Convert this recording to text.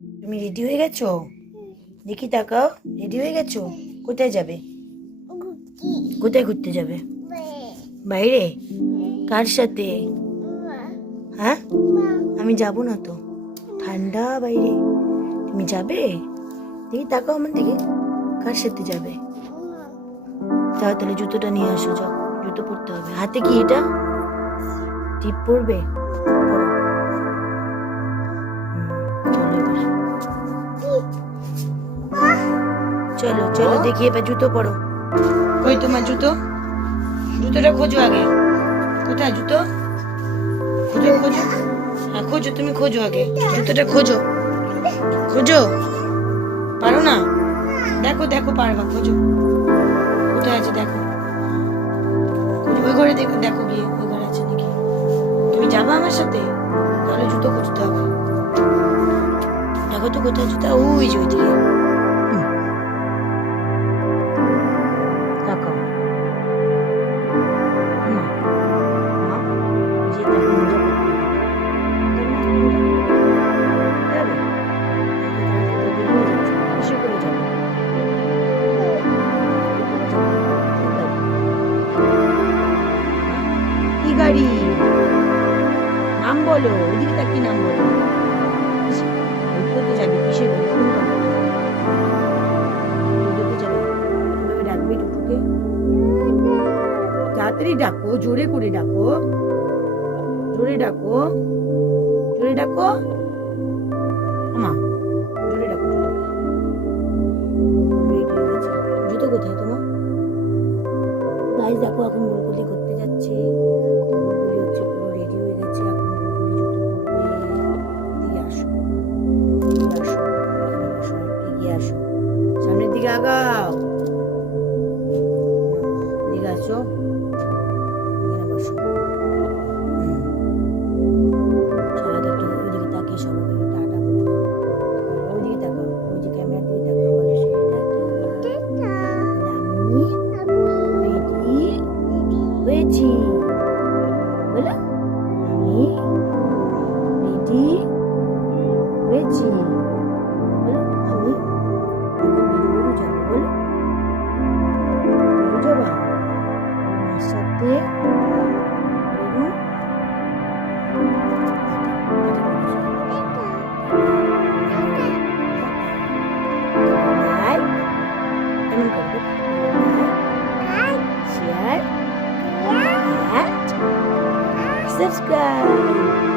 তুমি রেডি হয়ে গেছো? দেখি তাকাও রেডি হয়ে গেছো? কোথায় যাবে? কোথায় ঘুরতে যাবে? বাইরে? কার সাথে? হ্যাঁ? আমি যাব না তো। ঠান্ডা বাইরে। তুমি যাবে? দেখি তাকাও আমার দিকে। কার সাথে যাবে? তাহলে জুতোটা নিয়ে আসো, যাও। জুতো পরতে হবে। হাতে কি এটা? টিপ পরবে? চলো চলো দেখি এবার জুতো পরো। কই তোমার জুতো? জুতোটা খোঁজো আগে। কোথায় জুতো? খোঁজো খোঁজো। হ্যাঁ খোঁজো তুমি খোঁজো আগে। জুতোটা খোঁজো। খোঁজো? পারো না? দেখো দেখো পারবা খোঁজো। কোথায় আছে দেখো। ওই ঘরে দেখো দেখো গিয়ে ওই ঘরে আছে নাকি তুমি যাবা আমার সাথে? তাহলে জুতো খুঁজতে হবে। দেখো তো কোথায় জুতা। ওই যে ওইদিকে। হুম। বলো ওদিকে তার কি নাম বলো? তো। যাবে কিসে তাড়াতাড়ি ডাকো, জোরে করে ডাকো। জোরে ডাকো জোরে ডাকো। মা জোরে ডাকো জুতো কোথায় তোমার? গাইজ দেখো এখন বলকুলি করতে যাচ্ছে। দিকে আগাও। দিকে আছো subscribe.